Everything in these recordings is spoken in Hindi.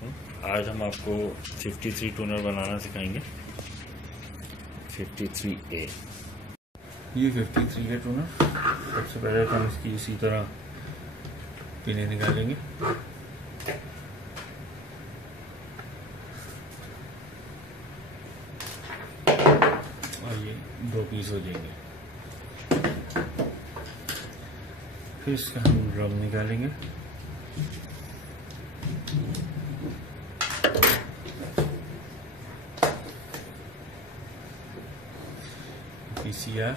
आज हम आपको 53 टूनर बनाना सिखाएंगे। 53A, ये 53A टूनर। सबसे पहले हम इसकी इसी तरह पिने निकालेंगे। और ये 2 पीस हो जाएंगे। फिर इसका हम ड्रम निकालेंगे। PCR,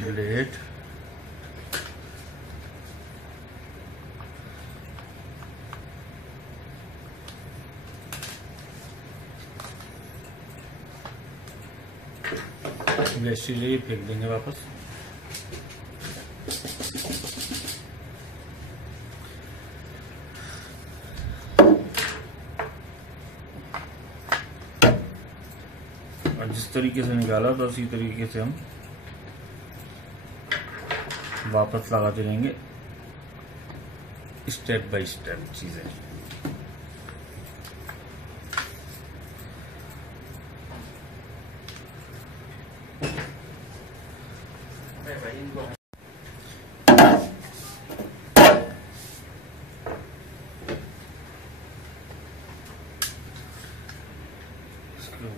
ब्लेड, वेस्ट लिए फेंक देंगे वापस। और जिस तरीके से निकाला था उसी तरीके से हम वापस लगाते रहेंगे, स्टेप बाय स्टेप चीजें।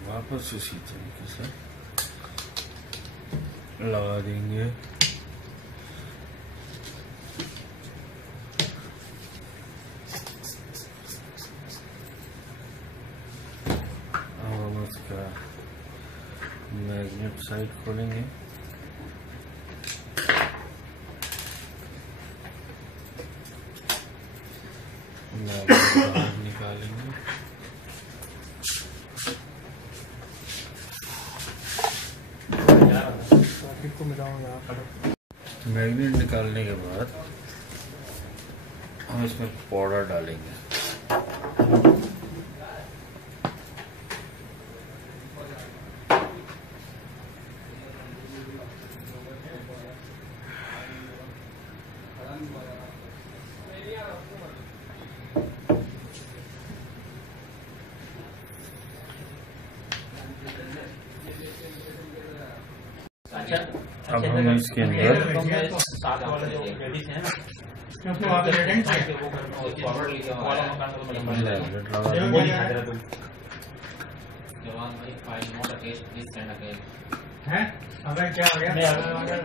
वापस उसी तरीके से लगा देंगे। अब हम उसका मैग्नेट साइड खोलेंगे। मैग्नेट बाहर निकालेंगे। मैग्नेट निकालने के बाद हम इसमें पाउडर डालेंगे। अब हम इसके अंदर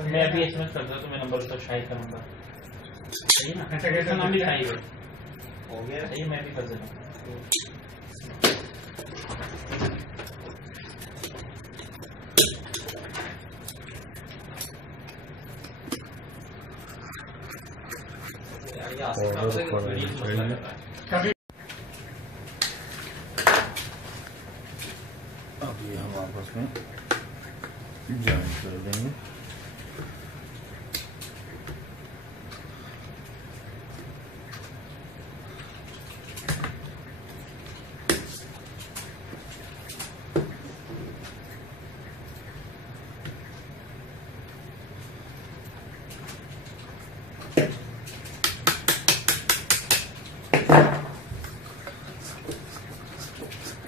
मैं अभी SMS कर दूँ तो मैं नंबर तो शायद का नंबर सही ना, ऐसा नाम भी सही है, हो गया सही। मैं भी कर देता अब ये हम आपस में ज्वाइन कर देंगे।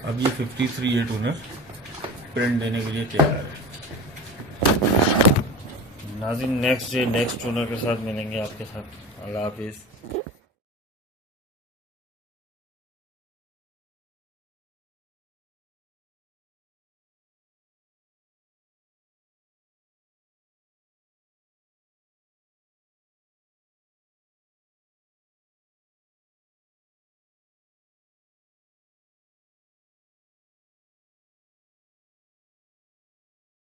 अब ये 53A टूनर प्रिंट देने के लिए तैयार है। नाज़रीन, नेक्स्ट डे नेक्स्ट टूनर के साथ मिलेंगे आपके साथ। अल्लाह हाफिज़।